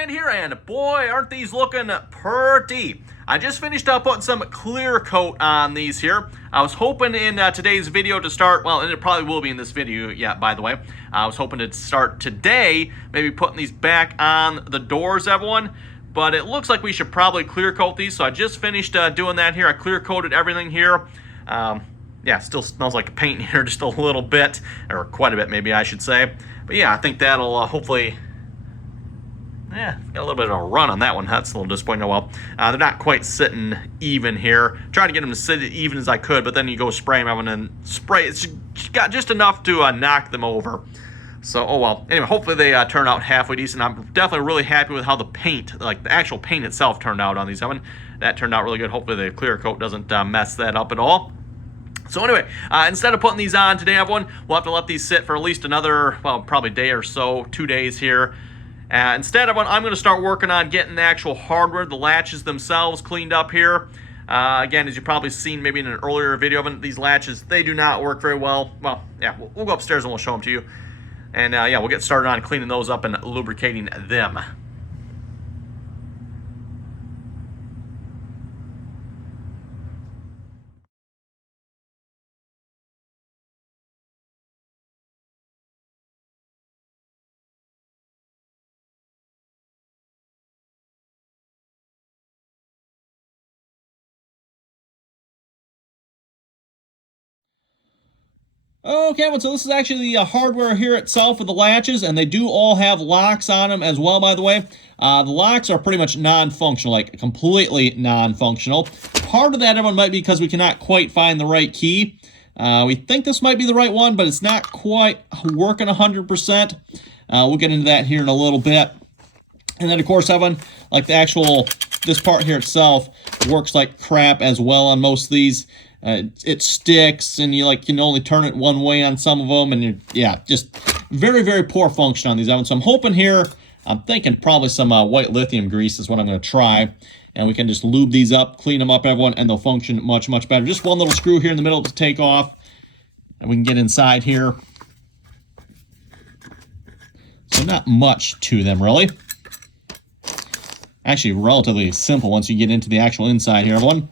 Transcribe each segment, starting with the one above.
Rand here, and boy, aren't these looking pretty. I just finished up putting some clear coat on these here. I was hoping in today's video to start, well, and it probably will be in this video, yeah, by the way. I was hoping to start today, maybe putting these back on the doors, everyone. But it looks like we should probably clear coat these, so I just finished doing that here. I clear coated everything here. Yeah, still smells like paint here just a little bit, or quite a bit maybe I should say. But yeah, I think that'll hopefully, yeah, got a little bit of a run on that one. That's a little disappointing. Well, they're not quite sitting even here. Trying to get them to sit even as I could, but then you go spray them and spray. It's got just enough to knock them over. So, oh well. Anyway, hopefully they turn out halfway decent. I'm definitely really happy with how the paint, like the actual paint itself, turned out on these. That turned out really good. Hopefully the clear coat doesn't mess that up at all. So anyway, instead of putting these on today, everyone, we'll have to let these sit for at least another, well, probably day or so, 2 days here. Instead, I'm going to start working on getting the actual hardware, the latches themselves, cleaned up here. Again, as you've probably seen maybe in an earlier video, these latches, they do not work very well. Well, yeah, we'll go upstairs and we'll show them to you. And yeah, we'll get started on cleaning those up and lubricating them. Okay, well, so this is actually the hardware here itself with the latches, and they do all have locks on them as well, by the way. The locks are pretty much non-functional, like completely non-functional. Part of that, everyone, might be because we cannot quite find the right key. We think this might be the right one, but it's not quite working 100%. We'll get into that here in a little bit. And then, of course, everyone, like the actual, this part here itself works like crap as well on most of these. It sticks, and you can only turn it one way on some of them, and yeah, just very, very poor function on these ovens. So I'm hoping here, I'm thinking probably some white lithium grease is what I'm going to try, and we can just lube these up, clean them up, everyone, and they'll function much, much better. Just one little screw here in the middle to take off, and we can get inside here. So not much to them, really. Actually, relatively simple once you get into the actual inside here, everyone.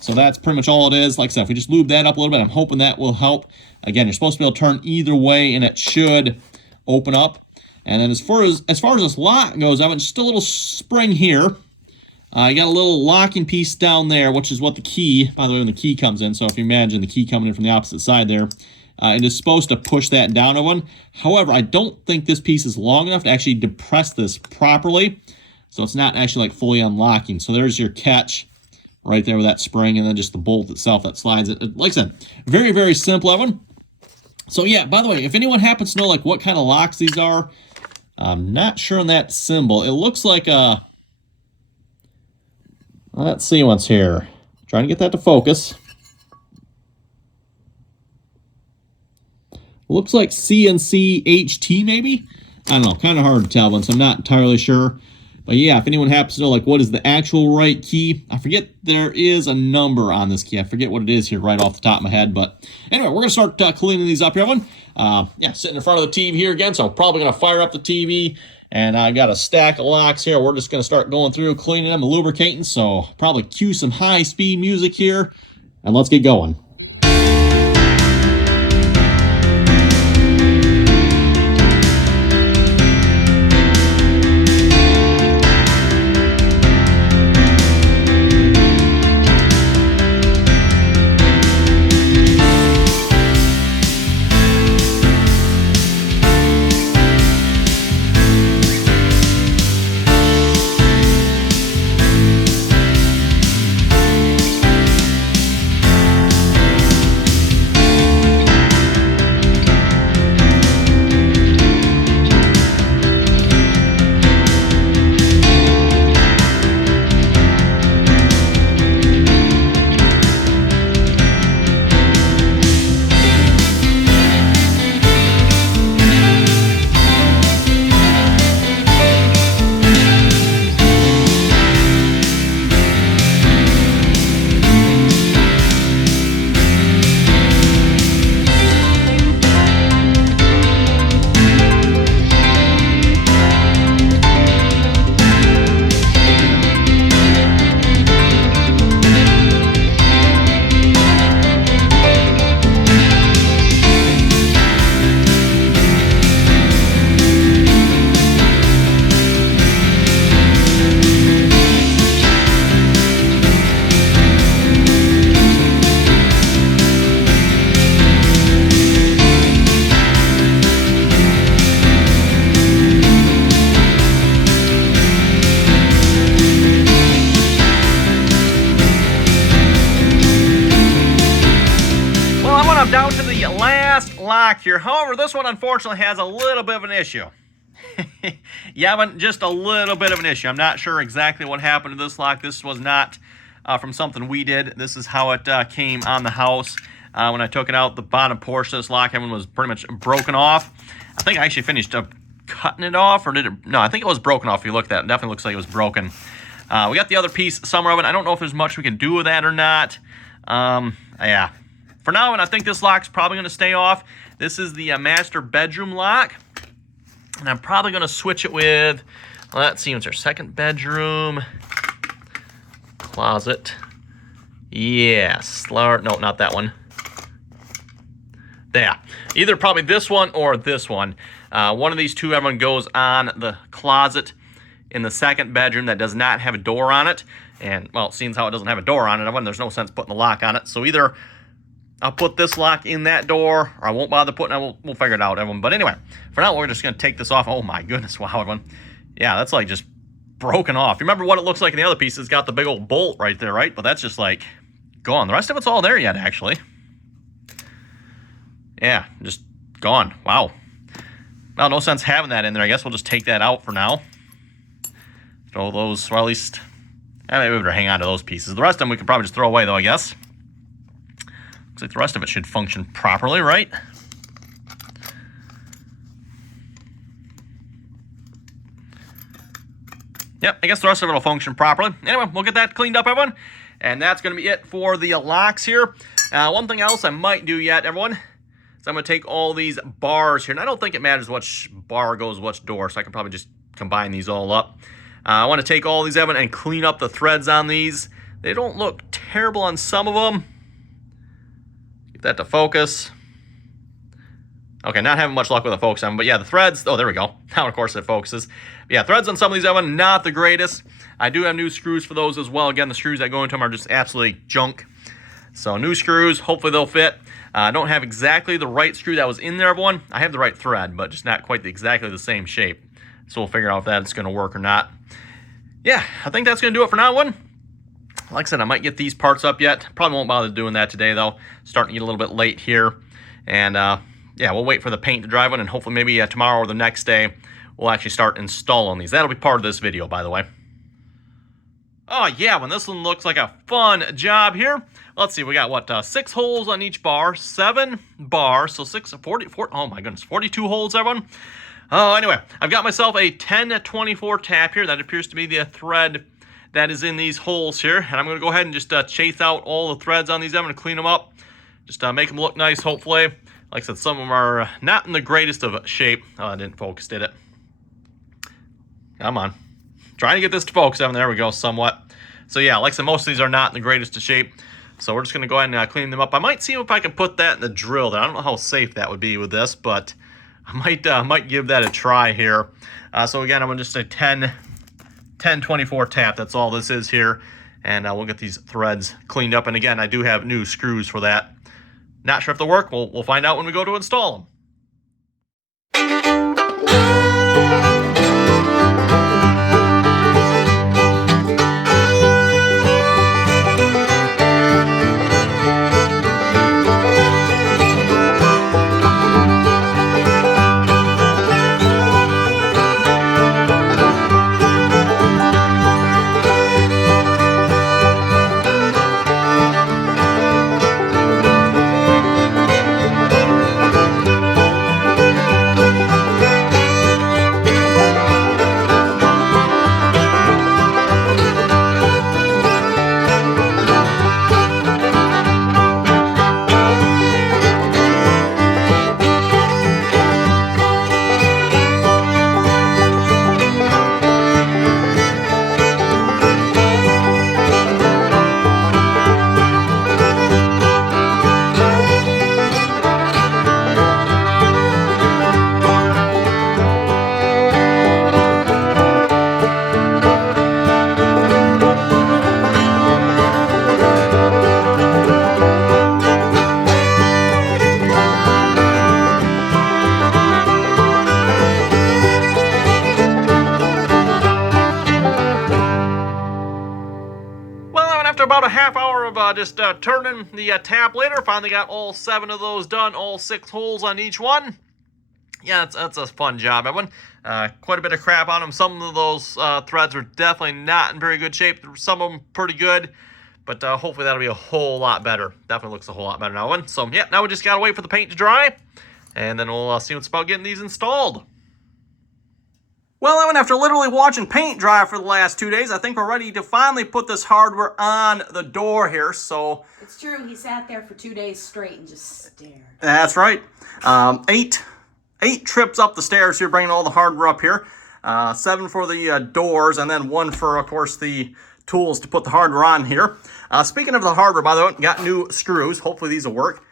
So that's pretty much all it is. Like I said, if we just lube that up a little bit, I'm hoping that will help. Again, you're supposed to be able to turn either way, and it should open up. And then as far as this lock goes, I have just a little spring here. I got a little locking piece down there, which is what the key, by the way, when the key comes in. So if you imagine the key coming in from the opposite side there, it is supposed to push that down on one. However, I don't think this piece is long enough to actually depress this properly. So it's not actually fully unlocking. So there's your catch right there with that spring, and then just the bolt itself that slides it. Like I said, very, very simple one. So yeah, by the way, if anyone happens to know what kind of locks these are, I'm not sure on that symbol. It looks like a, let's see what's here. Trying to get that to focus. Looks like CNC HT maybe? I don't know, kind of hard to tell, so I'm not entirely sure. But yeah, if anyone happens to know what is the actual right key, I forget there is a number on this key. I forget what it is here right off the top of my head. But anyway, we're going to start cleaning these up here, everyone. Yeah, sitting in front of the TV here again, so I'm probably going to fire up the TV. And I got a stack of locks here. We're just going to start going through, cleaning them and lubricating. So probably cue some high-speed music here, and let's get going. lock here. However, this one unfortunately has a little bit of an issue. Yeah, but just a little bit of an issue. I'm not sure exactly what happened to this lock. This was not from something we did. This is how it came on the house. When I took it out, the bottom portion of this lock was pretty much broken off. I think I actually finished up cutting it off, or did it? No, I think it was broken off. If you look at that, it definitely looks like it was broken. We got the other piece somewhere of it. I don't know if there's much we can do with that or not. Yeah. For now, and I think this lock's probably going to stay off. This is the master bedroom lock. And I'm probably going to switch it with, let's see, what's our second bedroom? Closet. Yes. No, not that one. Yeah. Either probably this one or this one. One of these two, everyone goes on the closet in the second bedroom that does not have a door on it. And, well, seeing how it doesn't have a door on it, there's no sense putting the lock on it. So either I'll put this lock in that door, or I won't bother putting it. We'll figure it out, everyone. But anyway, for now, we're just going to take this off. Oh, my goodness. Wow, everyone. Yeah, that's like just broken off. You remember what it looks like in the other piece? It's got the big old bolt right there, right? But that's just like gone. The rest of it's all there yet, actually. Yeah, just gone. Wow. Well, no sense having that in there. I guess we'll just take that out for now. Throw those, or at least, maybe we better hang on to those pieces. The rest of them we can probably just throw away, though, I guess. Looks like the rest of it should function properly, right? Yep, I guess the rest of it will function properly. Anyway, we'll get that cleaned up, everyone. And that's going to be it for the locks here. One thing else I might do yet, everyone, is I'm going to take all these bars here. And I don't think it matters which bar goes which door, so I can probably just combine these all up. I want to take all these, everyone, and clean up the threads on these. They don't look terrible on some of them. Get that to focus. Okay, not having much luck with the focus on them, but yeah, the threads, oh, there we go. Now, of course, it focuses. But yeah, threads on some of these, Evan, not the greatest. I do have new screws for those as well. Again, the screws that go into them are just absolutely junk. So new screws, hopefully they'll fit. I don't have exactly the right screw that was in there, everyone. I have the right thread, but just not quite exactly the same shape. So we'll figure out if that's going to work or not. Yeah, I think that's going to do it for now, one. Like I said, I might get these parts up yet. Probably won't bother doing that today, though. Starting to get a little bit late here. And, yeah, we'll wait for the paint to dry one, and hopefully maybe tomorrow or the next day we'll actually start installing these. That'll be part of this video, by the way. Oh, yeah, when this one looks like a fun job here. Let's see, we got, what, 6 holes on each bar, 7 bars, so 40, oh my goodness, 42 holes, everyone. Oh, anyway, I've got myself a 10-24 tap here. That appears to be the thread that is in these holes here. And I'm going to go ahead and just chase out all the threads on these. I'm going to clean them up. Just make them look nice, hopefully. Like I said, some of them are not in the greatest of shape. Oh, I didn't focus, did it? Come on. Trying to get this to focus, Evan. There we go, somewhat. So yeah, like I said, most of these are not in the greatest of shape. So we're just going to go ahead and clean them up. I might see if I can put that in the drill there. I don't know how safe that would be with this, but I might give that a try here. So again, I'm going to just say 10-24 tap. That's all this is here. And we'll get these threads cleaned up. And again, I do have new screws for that. Not sure if they'll work. We'll find out when we go to install them. just turning the tap later. Finally got all 7 of those done, all 6 holes on each one. Yeah, that's a fun job, everyone. Quite a bit of crap on them. Some of those threads are definitely not in very good shape. Some of them pretty good, but hopefully that'll be a whole lot better. Definitely looks a whole lot better now, one. So yeah, now we just gotta wait for the paint to dry, and then we'll see what's about getting these installed. Well, Evan, after literally watching paint dry for the last 2 days, I think we're ready to finally put this hardware on the door here, so... It's true, he sat there for 2 days straight and just stared. That's right. 8 trips up the stairs here, bringing all the hardware up here. 7 for the doors, and then 1 for, of course, the tools to put the hardware on here. Speaking of the hardware, by the way, got new screws. Hopefully these will work.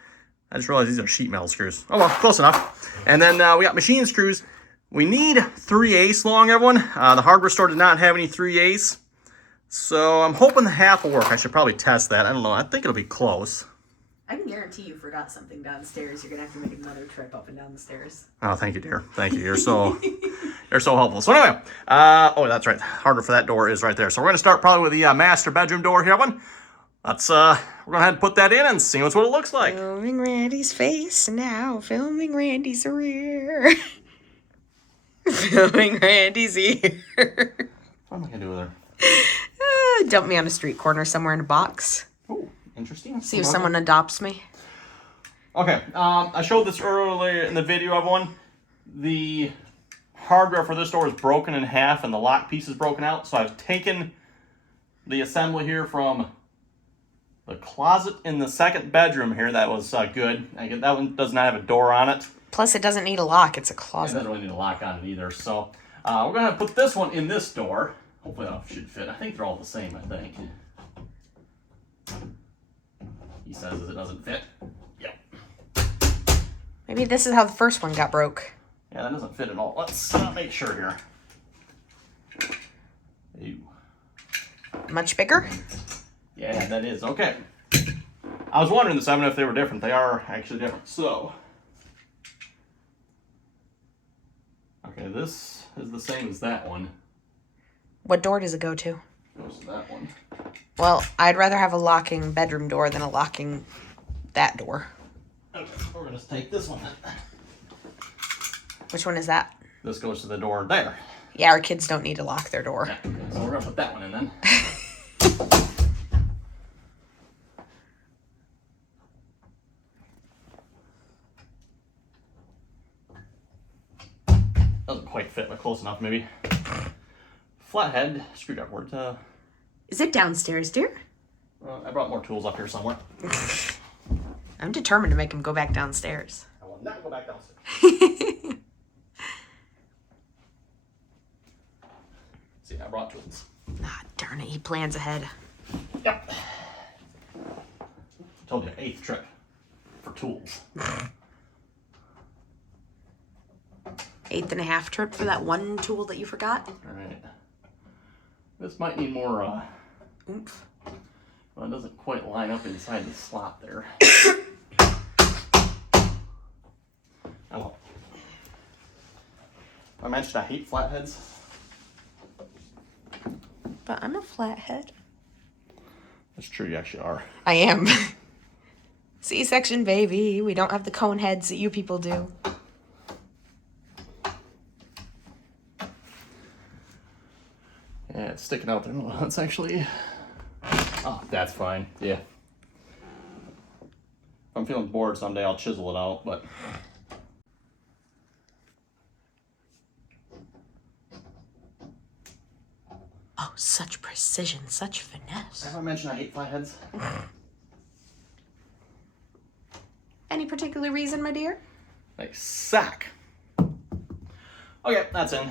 I just realized these are sheet metal screws. Oh, well, close enough. And then we got machine screws. We need 3/8 long, everyone. The hardware store did not have any 3/8. So I'm hoping the half will work. I should probably test that. I don't know. I think it'll be close. I can guarantee you forgot something downstairs. You're going to have to make another trip up and down the stairs. Oh, thank you, dear. Thank you. You're so you're so helpful. So anyway, oh, that's right. Hardware for that door is right there. So we're going to start probably with the master bedroom door here, everyone. Let's, we're going to go ahead and put that in and see what it looks like. Filming Randy's face now. Filming Randy's rear. Filming Randy's ear. What am I going to do with her? Dump me on a street corner somewhere in a box. Oh, interesting. See if someone adopts me. Okay, I showed this earlier in the video, everyone. The hardware for this door is broken in half and the lock piece is broken out. So I've taken the assembly here from the closet in the second bedroom here. That was good. That one does not have a door on it. Plus, it doesn't need a lock. It's a It closet. doesn't really need a lock on it either. So we're going to put this one in this door. Hopefully that should fit. I think they're all the same, I think. He says it doesn't fit. Yep. Maybe this is how the first one got broke. Yeah, that doesn't fit at all. Let's make sure here. Ew. Much bigger? Yeah, that is. Okay. I was wondering this, Evan, if they were different. They are actually different. So. Okay, this is the same as that one. What door does it go to? Goes to that one. Well, I'd rather have a locking bedroom door than a locking that door. Okay, we're going to take this one then. Which one is that? This goes to the door there. Yeah, our kids don't need to lock their door. Yeah, so we're going to put that one in then. Doesn't quite fit, but close enough maybe. Flathead screwdriver. Where'd, Is it downstairs, dear? I brought more tools up here somewhere. I'm determined to make him go back downstairs. I will not go back downstairs. See, I brought tools. Ah, darn it. He plans ahead. Yep. Told you, 8th trick for tools. 8th and a half trip for that one tool that you forgot? Alright. This might need more, Oomph. well, it doesn't quite line up inside the slot there. Oh well. I mentioned I hate flatheads. But I'm a flathead. That's true, you actually are. I am. C-section, baby. We don't have the cone heads that you people do. Yeah, it's sticking out there. No, that's actually... Oh, that's fine. Yeah. If I'm feeling bored someday, I'll chisel it out, but... Oh, such precision, such finesse. Have I mentioned I hate flatheads? Any particular reason, my dear? They suck. Okay, that's in.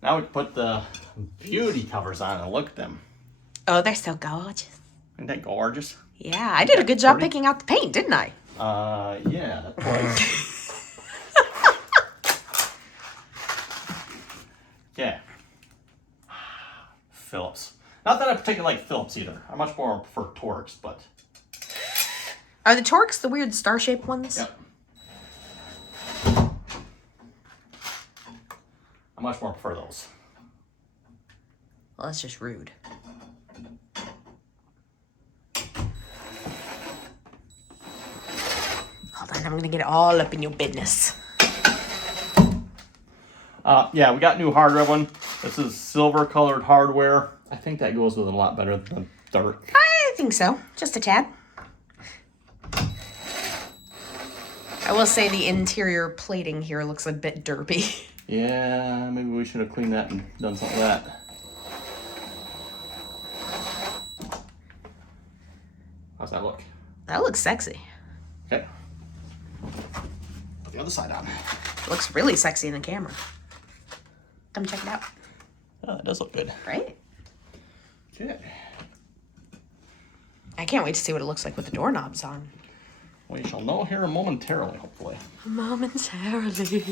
Now we can put the beauty covers on and look at them. Oh, they're so gorgeous. Isn't that gorgeous? Yeah, I did a good job Pretty. picking out the paint, didn't I? Yeah, that was. Yeah. Phillips. Not that I particularly like Phillips either. I much more prefer Torx, but... Are the Torx the weird star-shaped ones? Yep. I much more prefer those. Well, that's just rude. and I'm going to get all up in your business. Yeah, we got new hardware one. This is silver colored hardware. I think that goes with it a lot better than dark. I think so. Just a tad. I will say the interior plating here looks a bit derpy. Yeah, maybe we should have cleaned that and done something with that. How's that look? That looks sexy. Okay. Put the other side on. Looks really sexy in the camera. Come check it out. Oh, that does look good. Right? Okay. I can't wait to see what it looks like with the doorknobs on. We shall know here momentarily, hopefully. Momentarily.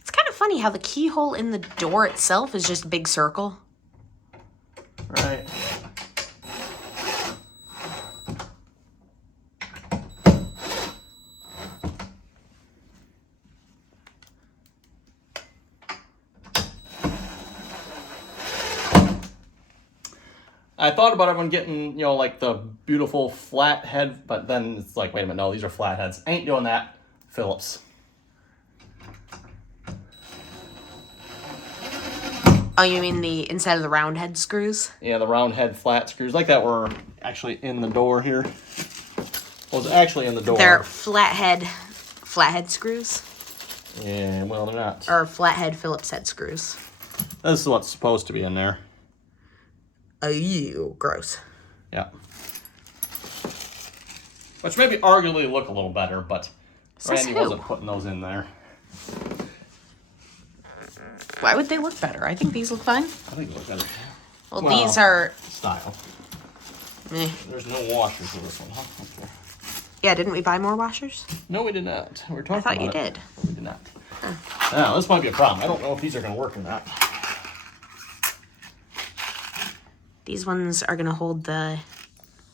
It's kind of funny how the keyhole in the door itself is just a big circle. Right. I thought about everyone getting, like the beautiful flat head, but then it's like, wait a minute, no, these are flat heads. Ain't doing that. Phillips. Oh, you mean the inside of the round head screws? Yeah, the round head flat screws like that were actually in the door here. Was actually in the door. They're flathead screws? Yeah, well, they're not. Or flathead Phillips head screws. This is what's supposed to be in there. Oh, ew, gross. Yeah. Which maybe arguably look a little better, but Randy wasn't putting those in there. Why would they look better? I think these look fine. I think they look better. Well, these are... Style. Meh. There's no washers for this one, huh? Okay. Yeah, didn't we buy more washers? No, we did not. We were talking I thought about you it. did. We did not. Now, this might be a problem. I don't know if these are going to work or not. These ones are going to hold the...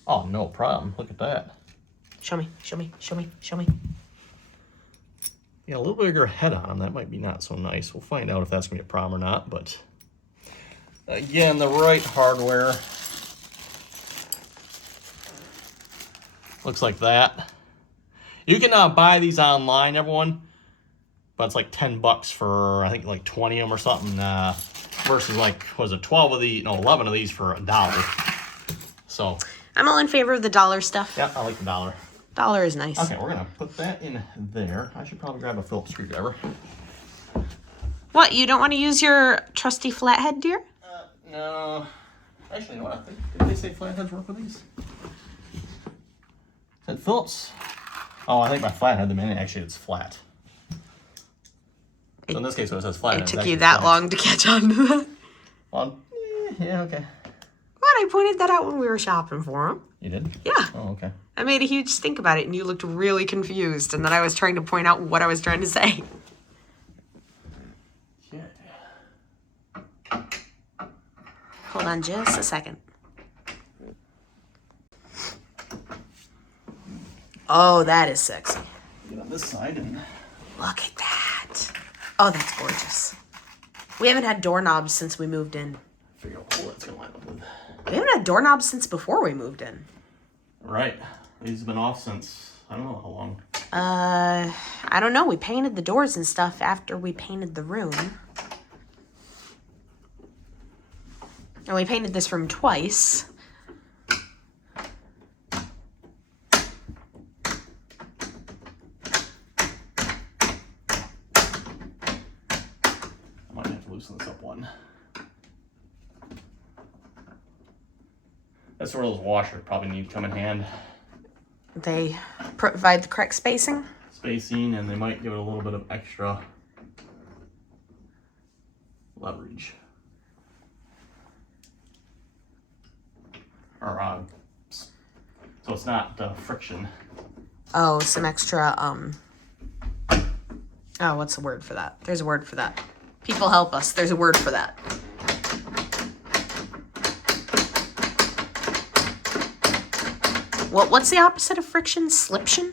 Oh, no problem. Look at that. Show me, show me, show me, show me. Yeah, a little bigger head on them. That might be not so nice. We'll find out if that's going to be a problem or not. But, again, the right hardware. Looks like that. You can buy these online, everyone. But it's like $10 for, I think, like 20 of them or something. Versus, like, was it 12 of these? No, 11 of these for $1. So. I'm all in favor of the dollar stuff. Yeah, I like the $1. Dollar is nice. Okay, we're going to put that in there. I should probably grab a Phillips screwdriver. What, you don't want to use your trusty flathead, dear? No. Actually, you know what? I think, did they say flatheads work with these? Said Phillips. Oh, I think my flathead, the minute actually it's flat. So in this case, when it says flathead, It took you that long to catch on to that. Well, yeah, okay. What? I pointed that out when we were shopping for them. You did? Yeah. Oh, okay. I made a huge stink about it, and you looked really confused, and then I was trying to point out what I was trying to say. Yeah. Hold on just a second. Oh, that is sexy. Get on this side and... Look at that. Oh, that's gorgeous. We haven't had doorknobs since we moved in. figure out what it's going to line up with. We haven't had doorknobs since before we moved in. Right. These have been off since, I don't know how long. I don't know. We painted the doors and stuff after we painted the room. And we painted this room twice. I might have to loosen this up one. That's where those washers probably need to come in hand. They provide the correct spacing. Spacing, and they might give it a little bit of extra leverage. Or, so it's not friction. Oh, some extra, oh, what's the word for that? There's a word for that. People help us. There's a word for that. What's the opposite of friction? Sliption?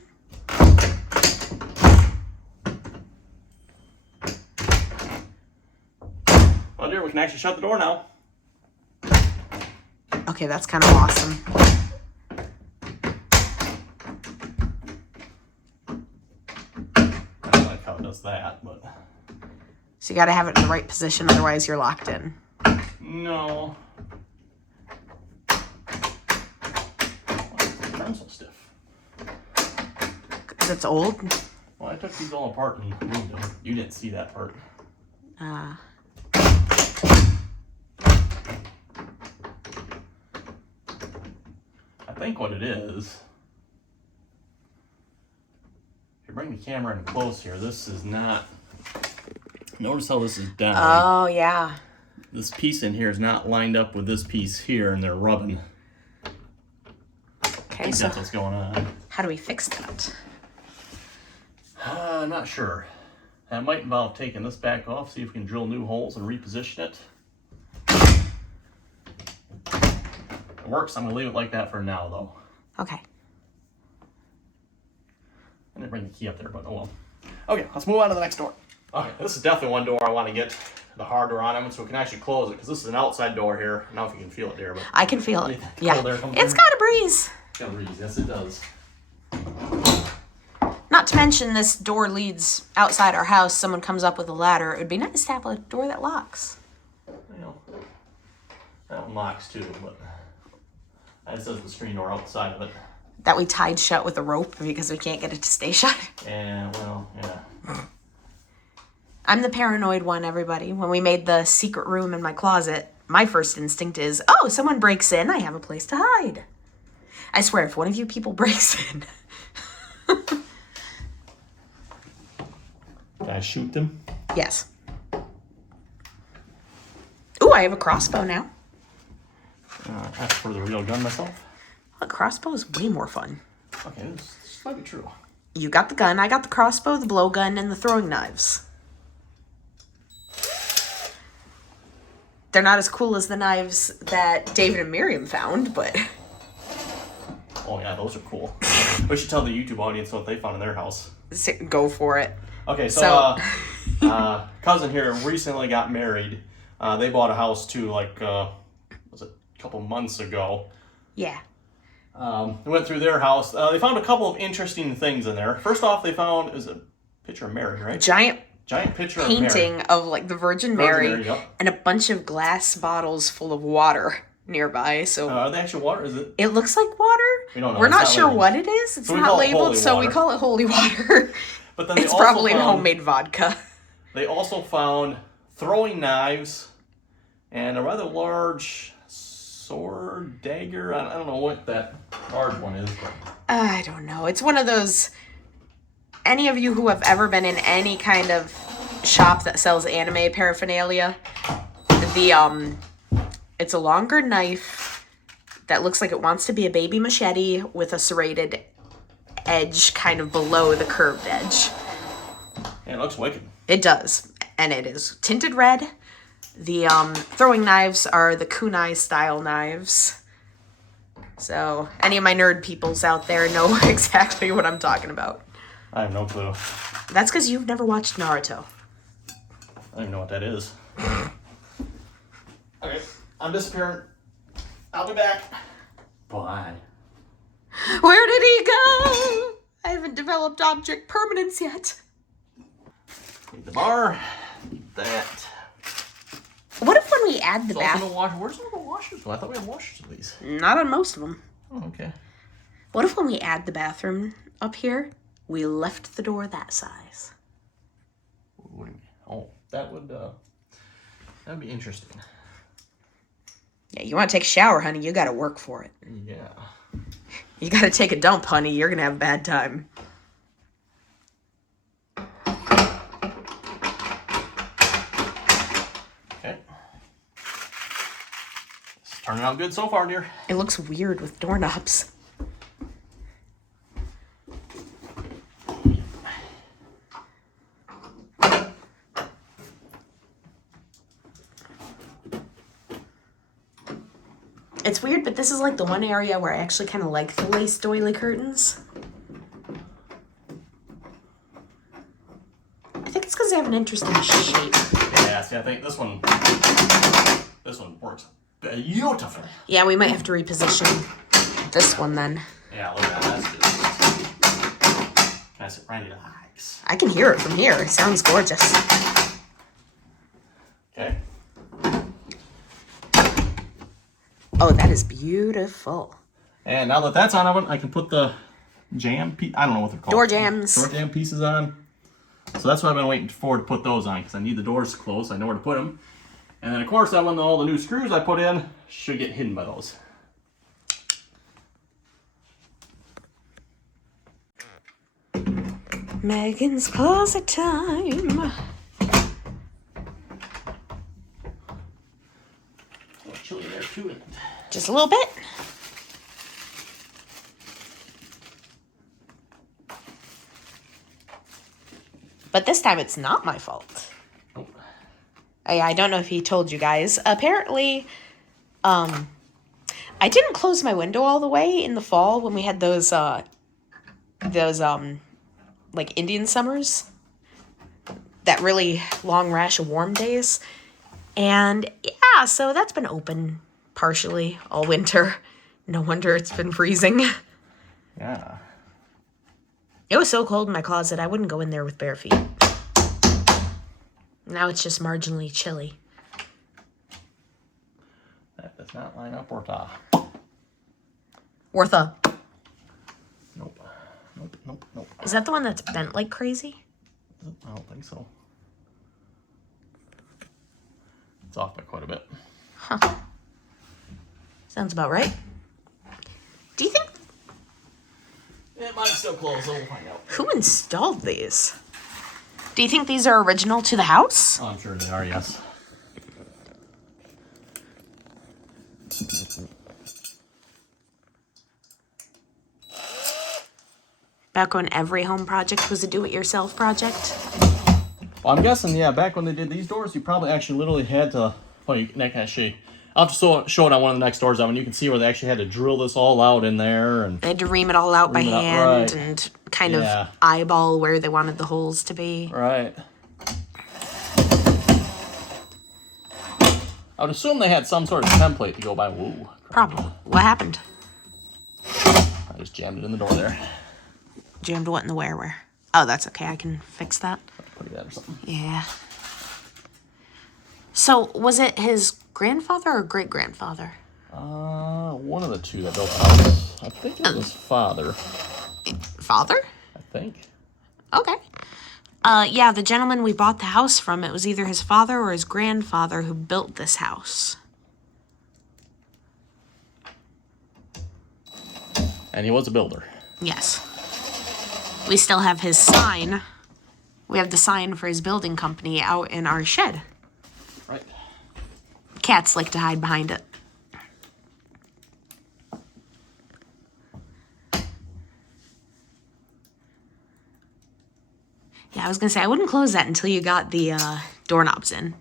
Well, dear, we can actually shut the door now. Okay, that's kind of awesome. I don't like how it does that, but... So you got to have it in the right position, otherwise you're locked in. No. Why is the trim so stiff? Because it's old? Well, I took these all apart and moved them. You didn't see that part. I think what it is, if you bring the camera in close here, this is not, notice how this is down. Oh, yeah. This piece in here is not lined up with this piece here, and they're rubbing. Okay, so That's what's going on. how do we fix that? I'm not sure. That might involve taking this back off, see if we can drill new holes and reposition it. It works. I'm going to leave it like that for now, though. Okay. I didn't bring the key up there, but oh well. Okay, let's move on to the next door. Okay, this is definitely one door I want to get the hard door on, so we can actually close it, because this is an outside door here. I don't know if you can feel it there, but... I can feel it. Cold Yeah. air comes It's in. got a breeze. It's got a breeze. Yes, it does. Not to mention this door leads outside our house. Someone comes up with a ladder. It would be nice to have a door that locks. You know, that one locks too, but that says the screen door outside of it. That we tied shut with a rope because we can't get it to stay shut. And, well, yeah. I'm the paranoid one, everybody. When we made the secret room in my closet, my first instinct is, oh, someone breaks in, I have a place to hide. I swear, if one of you people breaks in... Can I shoot them? Yes. Ooh, I have a crossbow now. That's for the real gun myself. A crossbow is way more fun. Okay, this might be true. You got the gun, I got the crossbow, the blowgun, and the throwing knives. They're not as cool as the knives that David and Miriam found, but... Oh yeah, those are cool. We should tell the YouTube audience what they found in their house. Go for it. Okay, so cousin here recently got married. They bought a house too, like, was it a couple months ago. Yeah. We went through their house. They found a couple of interesting things in there. First off, they found, is a picture of Mary, right? Giant Picture painting of Mary. of like the Virgin Mary, Yep. and a bunch of glass bottles full of water nearby. So Are they actual water? Is it? it looks like water. We don't know. We're It's not not sure labeled. what it is. It's So we not call it labeled, holy so we water. call it holy water. But then they It's also probably found, homemade vodka. They also found throwing knives and a rather large sword, dagger. I don't know what that large one is, but I don't know. It's one of those. Any of you who have ever been in any kind of shop that sells anime paraphernalia, it's a longer knife that looks like it wants to be a baby machete with a serrated edge kind of below the curved edge. yeah, it looks wicked. It does, and it is tinted red. The throwing knives are the kunai style knives. So any of my nerd peoples out there know exactly what I'm talking about. I have no clue. That's because you've never watched Naruto. I don't even know what that is. Okay, I'm disappearing. I'll be back. Bye. Where did he go? I haven't developed object permanence yet. Need the bar. Need that. What if when we add the It's also bath... no washer. Where's all the washers? Well, I thought we had washers of these. Not on most of them. Oh, okay. What if when we add the bathroom up here, we left the door that size? What do you mean? Oh, that'd be interesting. Yeah, you want to take a shower, honey, you got to work for it. Yeah. You got to take a dump, honey, you're going to have a bad time. Okay. It's turning out good so far, dear. It looks weird with doorknobs. It's weird, but this is like the one area where I actually kind of like the lace doily curtains. I think it's because they have an interesting shape. Yeah, see, I think this one works beautiful. Yeah, we might have to reposition this one then. Yeah, look at that. That's just... Can I sit right in the legs? I can hear it from here. It sounds gorgeous. Okay. Oh, that is beautiful. And now that that's on oven, I can put the jam I don't know what they're called. Door jams. Door jam pieces on. So that's what I've been waiting for, to put those on, because I need the doors closed. I know where to put them. And then, of course, that one, all the new screws I put in should get hidden by those. Megan's closet time. A little chilly there, too, isn't it? Just a little bit. But this time it's not my fault. Nope. I don't know if he told you guys. Apparently, I didn't close my window all the way in the fall when we had those like Indian summers. That really long rash of warm days. And yeah, so that's been open partially all winter. No wonder it's been freezing. Yeah. It was so cold in my closet, I wouldn't go in there with bare feet. Now it's just marginally chilly. That does not line up worth a... Worth a... Nope. Nope, nope, nope. Is that the one that's bent like crazy? I don't think so. It's off by quite a bit. Huh. Sounds about right. Do you think... It might still close, so we'll find out. Who installed these? Do you think these are original to the house? Oh, I'm sure they are, yes. Back when every home project was a do-it-yourself project? Well, I'm guessing, yeah, back when they did these doors, you probably actually literally had to... Well, you can actually... I'll have to show it on one of the next doors. I mean, you can see where they actually had to drill this all out in there. And They had to ream it all out by hand right. and kind Yeah. of eyeball where they wanted the holes to be. Right. I would assume they had some sort of template to go by. Whoa. Probably. What happened? I just jammed it in the door there. Jammed what in the where? Oh, that's okay. I can fix that. Put that or something. Yeah. So, was it his grandfather or great-grandfather? One of the two that built the house. I think it was father. Father? I think. Okay. Yeah, the gentleman we bought the house from, it was either his father or his grandfather who built this house. And he was a builder. Yes. We still have his sign. We have the sign for his building company out in our shed. Right. Cats like to hide behind it. Yeah, I was gonna say, I wouldn't close that until you got the doorknobs in.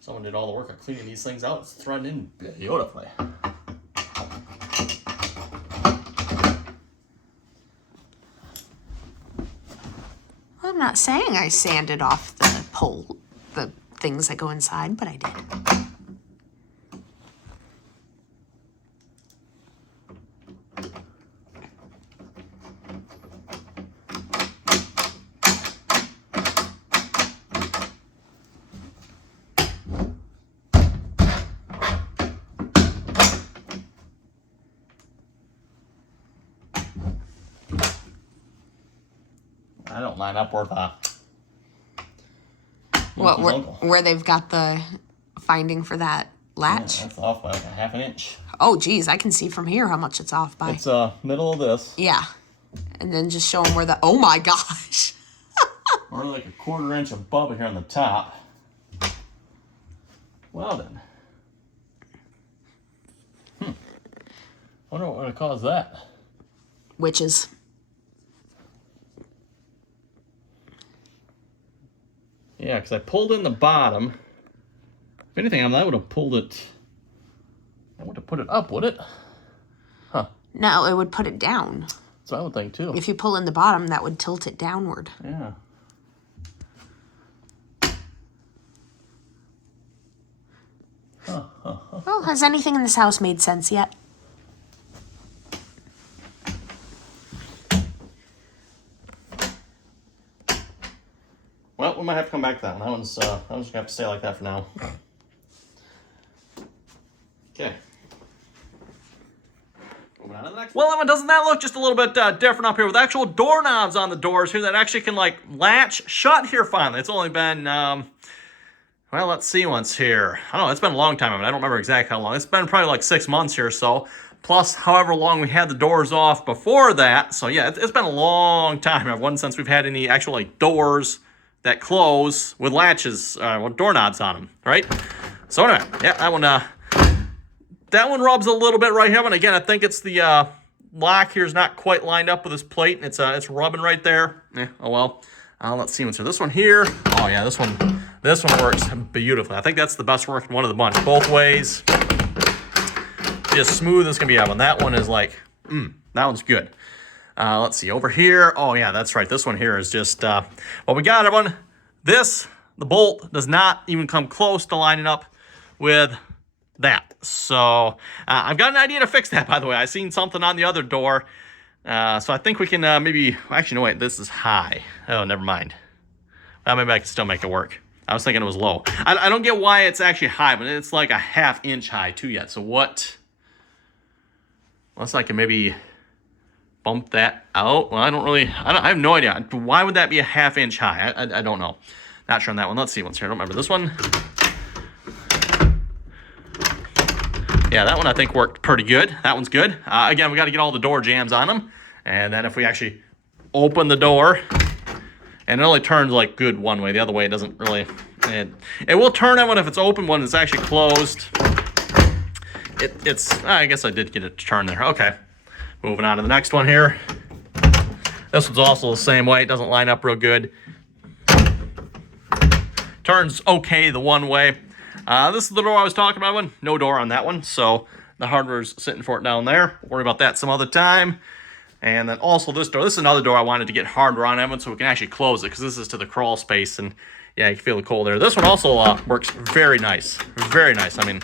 Someone did all the work of cleaning these things out. It's threaded in beautifully. I'm not saying I sanded off the things that go inside, but I did. I don't line up worth a... What, where they've got the finding for that latch? Yeah, that's off by like a half an inch. Oh, geez, I can see from here how much it's off by. It's middle of this. Yeah. And then just show them where the... Oh, my gosh. Or like a 1/4 inch above it here on the top. Well then. Wonder what would have caused that. Witches. Yeah, because I pulled in the bottom. If anything, I would have pulled it. I would have put it up, would it? Huh. No, it would put it down. So I would think too. If you pull in the bottom, that would tilt it downward. Yeah. Well, has anything in this house made sense yet? Well, we might have to come back to that one. That one's gonna have to stay like that for now. Okay. Moving on to the next one. Well, Emma, doesn't that look just a little bit different up here with actual doorknobs on the doors here that actually can like latch shut here finally? It's only been, well, let's see once here. I don't know, it's been a long time. I mean, I don't remember exactly how long. It's been probably like 6 months here or so. Plus, however long we had the doors off before that. So yeah, it's been a long time, everyone, since we've had any actual like doors that close with latches, with doorknobs on them, right? So anyway, yeah, that one rubs a little bit right here. And again, I think it's the lock here is not quite lined up with this plate. And it's rubbing right there. Oh well. Let's see what's here. This one here. Oh yeah, this one works beautifully. I think that's the best working one of the bunch. Both ways. Just smooth as can be. And that one is like, that one's good. Let's see over here. Oh yeah, that's right. This one here is just, well, we got everyone. The bolt does not even come close to lining up with that. So I've got an idea to fix that, by the way. I seen something on the other door. So I think we can maybe, actually, no, wait, this is high. Oh, never mind. Well, maybe I can still make it work. I was thinking it was low. I don't get why it's actually high, but it's like a 1/2 inch high too yet. So what? Unless I can maybe bump that out. Well, I have no idea. Why would that be a 1/2 inch high? I don't know. Not sure on that one. Let's see once here. I don't remember this one. Yeah, that one I think worked pretty good. That one's good. Again, we got to get all the door jambs on them. And then if we actually open the door, and it only turns like good one way. The other way it doesn't really. It will turn that one if it's open. When it's actually closed, it's. I guess I did get it to turn there. Okay. Moving on to the next one here. This one's also the same way. It doesn't line up real good. Turns okay the one way. This is the door I was talking about. No door on that one, so the hardware's sitting for it down there. We'll worry about that some other time. And then also this door. This is another door I wanted to get hardware on, Evan, so we can actually close it, because this is to the crawl space, and yeah, you can feel the cold there. This one also works very nice. Very nice. I mean,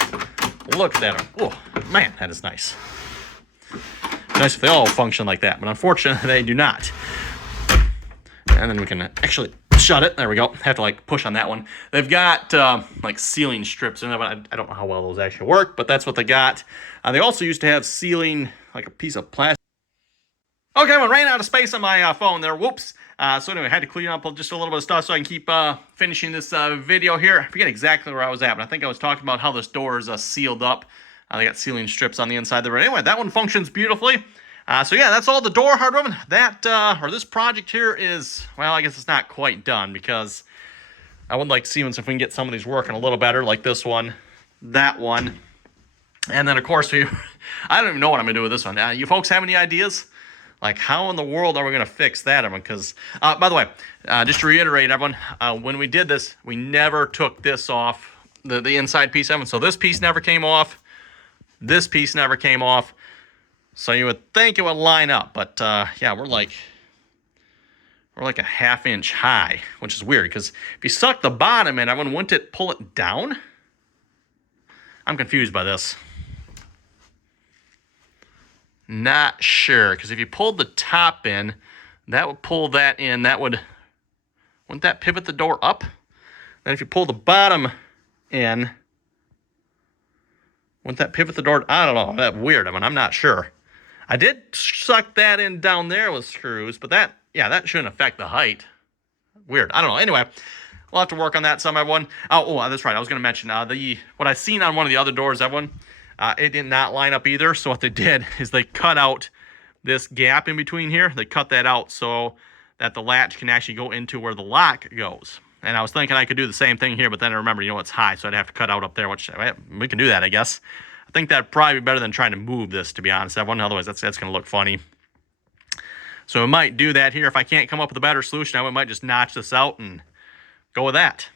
look at that. Oh, man, that is nice. Nice if they all function like that, but unfortunately they do not. And then we can actually shut it. There we go. Have to like push on that one. They've got like sealing strips in it, but I don't know how well those actually work, but that's what they got. They also used to have sealing, like a piece of plastic. Okay, I ran out of space on my phone there. Whoops. So anyway, I had to clean up just a little bit of stuff so I can keep finishing this video here. I forget exactly where I was at, but I think I was talking about how this door is sealed up. They got sealing strips on the inside there. But anyway, that one functions beautifully. So yeah, that's all the door hardware. That, or this project here is, well, I guess it's not quite done, because I would like to see if we can get some of these working a little better, like this one, that one. And then, of course, I don't even know what I'm going to do with this one. You folks have any ideas? Like, how in the world are we going to fix that, everyone? Because, by the way, just to reiterate, everyone, when we did this, we never took this off, the inside piece, everyone. So this piece never came off. This piece never came off. So you would think it would line up. But, yeah, we're like a 1/2 inch high, which is weird. Because if you suck the bottom in, everyone, wouldn't it pull it down? I'm confused by this. Not sure, because if you pulled the top in, that would pull that in. Wouldn't that pivot the door up? Then if you pull the bottom in, wouldn't that pivot the door? I don't know. That's weird. I mean, I'm not sure. I did suck that in down there with screws, but that shouldn't affect the height. Weird. I don't know. Anyway, we'll have to work on that some, everyone. Oh, that's right. I was going to mention what I seen on one of the other doors, everyone. It did not line up either. So what they did is they cut out this gap in between here. They cut that out so that the latch can actually go into where the lock goes. And I was thinking I could do the same thing here, but then I remembered, you know, it's high, so I'd have to cut out up there, which we can do that, I guess. I think that'd probably be better than trying to move this, to be honest, Everyone. Otherwise, that's going to look funny. So we might do that here. If I can't come up with a better solution, I might just notch this out and go with that.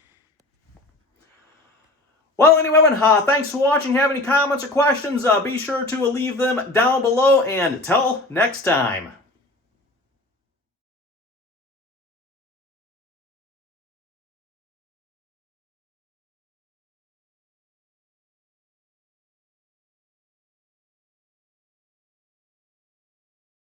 Well, anyway, thanks for watching. Have any comments or questions, be sure to leave them down below, and till next time.